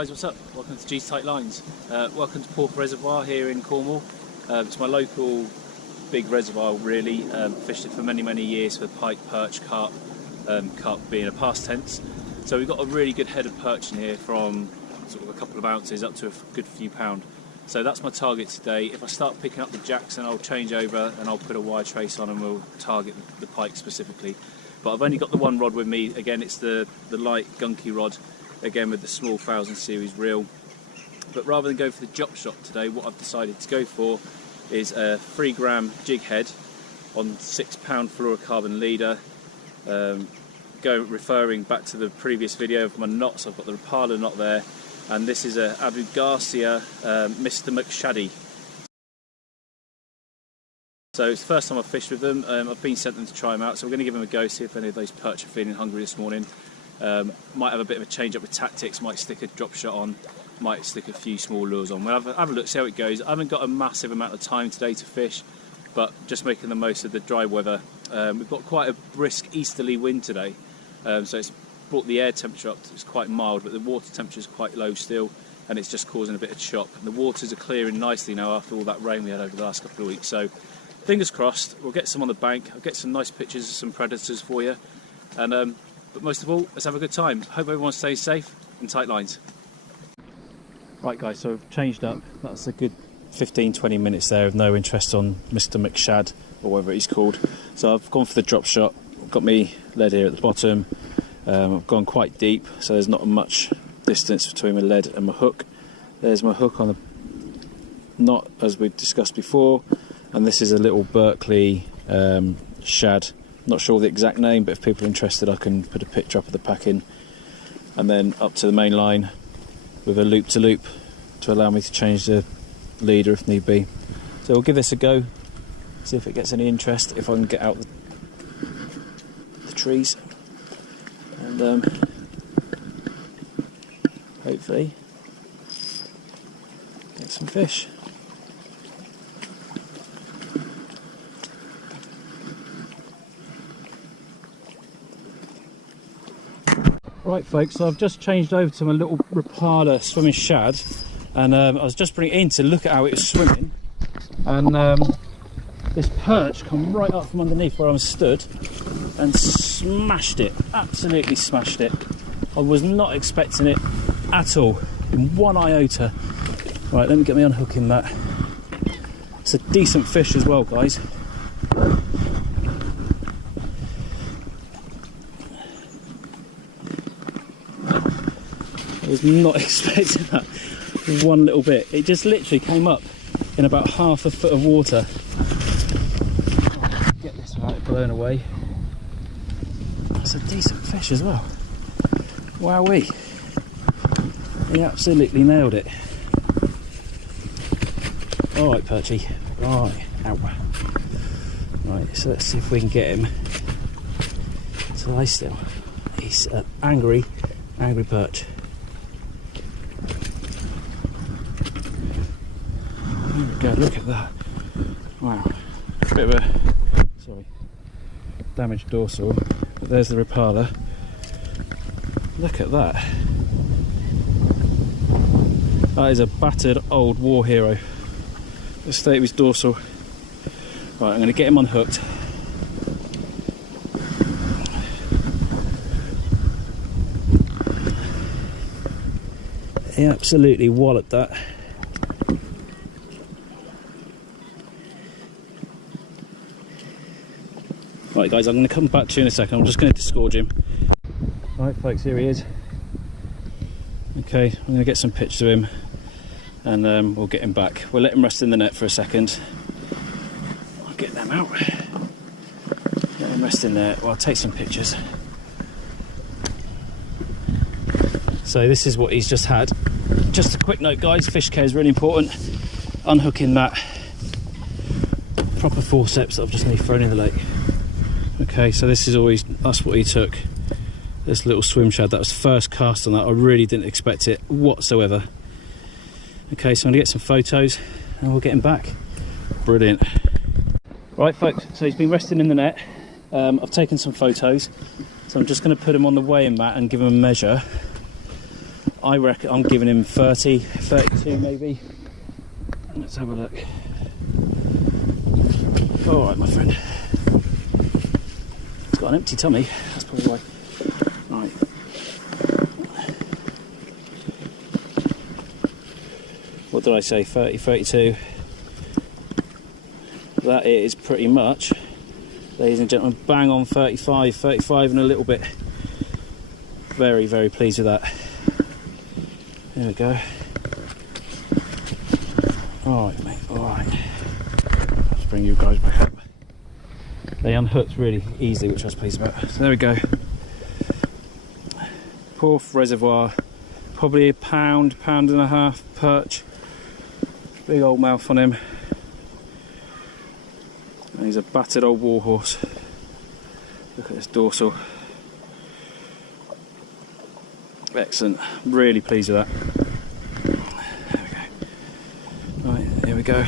guys, what's up? Welcome to G's Tite Lines. Welcome to Perch Reservoir here in Cornwall. It's my local big reservoir really. Fished it for many years for pike, perch, carp, carp being a past tense. So we've got a really good head of perch in here from sort of a couple of ounces up to a good few pound. So that's my target today. If I start picking up the jacks, then I'll change over and I'll put a wire trace on and we'll target the pike specifically. But I've only got the one rod with me. Again, it's the light gunky rod, again with the small 1000 series reel. But rather than go for the drop shot today, what I've decided to go for is a 3 gram jig head on 6 pound fluorocarbon leader. Referring back to the previous video of my knots, I've got the Rapala knot there, and this is a Abu Garcia Mr. McShaddy. So it's the first time I've fished with them. I've been sent them to try them out, so we're going to give them a go, see if any of those perch are feeling hungry this morning. Might have a bit of a change up with tactics, might stick a drop shot on, might stick a few small lures on. We'll have a look, see how it goes. I haven't got a massive amount of time today to fish, but just making the most of the dry weather. We've got quite a brisk easterly wind today, so it's brought the air temperature up. It's quite mild, but the water temperature is quite low still, and it's just causing a bit of chop. And the waters are clearing nicely now after all that rain we had over the last couple of weeks. So fingers crossed, we'll get some on the bank. I'll get some nice pictures of some predators for you. And but most of all, let's have a good time. Hope everyone stays safe and tight lines. Right guys, so I've changed up. That's a good 15-20 minutes there of no interest on Mr. McShad, or whatever he's called. So I've gone for the drop shot. I've got me lead here at the bottom. I've gone quite deep, so there's not much distance between my lead and my hook. There's my hook on the knot, as we discussed before, and this is a little Berkeley shad. Not sure the exact name, but if people are interested, I can put a picture up of the packing, and then up to the main line with a loop to loop to allow me to change the leader if need be. So we'll give this a go, see if it gets any interest, if I can get out the trees, and hopefully get some fish. Right folks, so I've just changed over to my little Rapala swimming shad, and I was just bringing it in to look at how it was swimming, and this perch come right up from underneath where I was stood and smashed it, absolutely smashed it. I was not expecting it at all, in one iota. Right, let me get me unhooking that. It's a decent fish as well, guys. I was not expecting that one little bit. It just literally came up in about half a foot of water. Get this right blown away. That's a decent fish as well. Wowee. He absolutely nailed it. Alright, Perchy. Right, ow. Right, so let's see if we can get him to lie still. He's an angry perch. There we go, look at that. Wow. Bit of a, damaged dorsal. But there's the Rapala. Look at that. That is a battered old war hero. The state of his dorsal. Right, I'm going to get him unhooked. He absolutely walloped that. Right guys, I'm going to come back to you in a second. I'm just going to disgorge him. Right folks, here he is. Okay, I'm going to get some pictures of him, and we'll get him back. We'll let him rest in the net for a second. I'll get them out. Let him rest in there. Well, I'll take some pictures. So this is what he's just had. Just a quick note guys, fish care is really important. Unhooking that proper forceps that I've just made thrown in the lake. Okay, so this is always, that's what he took. This little swim shad, that was first cast on that. I really didn't expect it whatsoever. Okay, so I'm gonna get some photos and we'll get him back. Brilliant. Right folks, so he's been resting in the net. I've taken some photos, so I'm just gonna put him on the weighing mat and give him a measure. I reckon I'm giving him 30, 32 maybe. Let's have a look. All right, my friend. He's got an empty tummy. That's probably why. Right. What did I say? 30, 32. That is pretty much, ladies and gentlemen, bang on 35, 35 and a little bit. Very, very pleased with that. There we go. Alright, mate, alright. Let's bring you guys back up. They unhooked really easily, which I was pleased about. So there we go. Porth reservoir, probably a pound, pound and a half perch. Big old mouth on him. And he's a battered old warhorse. Look at this dorsal. Excellent. Really pleased with that. There we go. Right, here we go.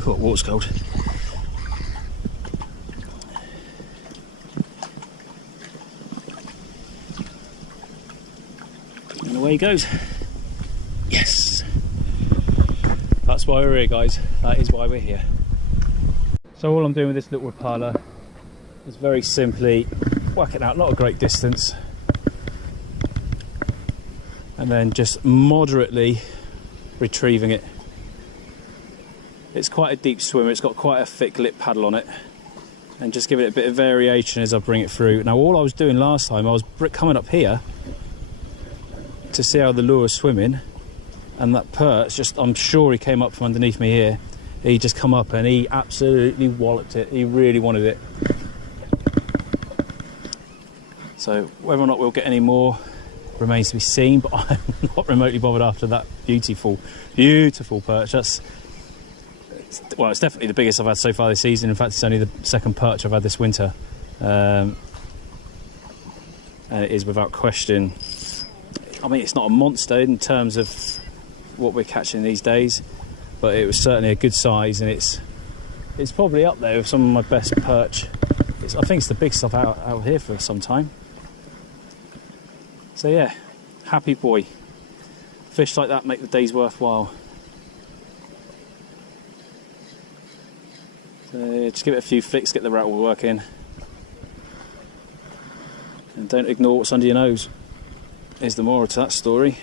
Cool, water's cold. And away he goes. Yes! That's why we're here, guys. That is why we're here. So all I'm doing with this little Rapala is very simply whack it out, not a great distance, and then just moderately retrieving it. It's quite a deep swimmer, it's got quite a thick lip paddle on it, and just give it a bit of variation as I bring it through. Now all I was doing last time, I was coming up here to see how the lure was swimming, and that perch, just, I'm sure he came up from underneath me here, he just come up and he absolutely walloped it. He really wanted it. So whether or not we'll get any more remains to be seen, but I'm not remotely bothered after that beautiful, beautiful perch. Well, it's definitely the biggest I've had so far this season. In fact, it's only the second perch I've had this winter. And it is without question. I mean, it's not a monster in terms of what we're catching these days, but it was certainly a good size, and it's probably up there with some of my best perch. I think it's the big stuff out here for some time. So yeah, happy boy. Fish like that make the days worthwhile. So just give it a few flicks, get the rattle working, and don't ignore what's under your nose, is the moral to that story.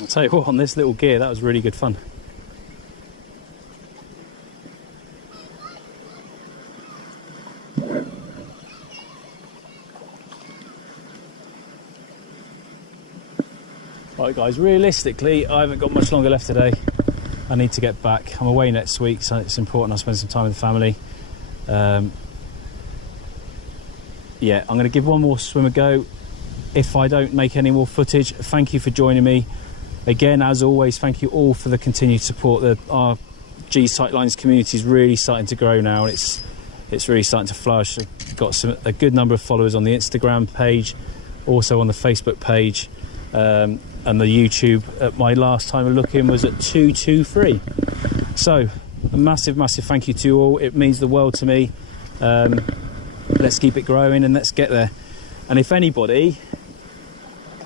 I'll tell you what, on this little gear, that was really good fun. Right guys, realistically, I haven't got much longer left today. I need to get back. I'm away next week, so it's important I spend some time with the family. Yeah, I'm going to give one more swim a go. If I don't make any more footage, thank you for joining me. Again, as always, thank you all for the continued support. Our Tite Lines community is really starting to grow now, and it's really starting to flourish. I've got a good number of followers on the Instagram page, also on the Facebook page, and the YouTube. At my last time of looking was at 223. So a massive thank you to you all. It means the world to me. Let's keep it growing and let's get there. And if anybody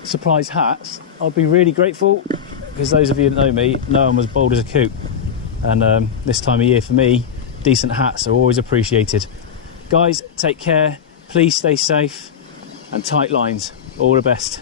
supplies hats, I'd be really grateful, because those of you that know me know I'm as bold as a coot, and this time of year for me, decent hats are always appreciated. Guys, take care, please stay safe, and tight lines. All the best.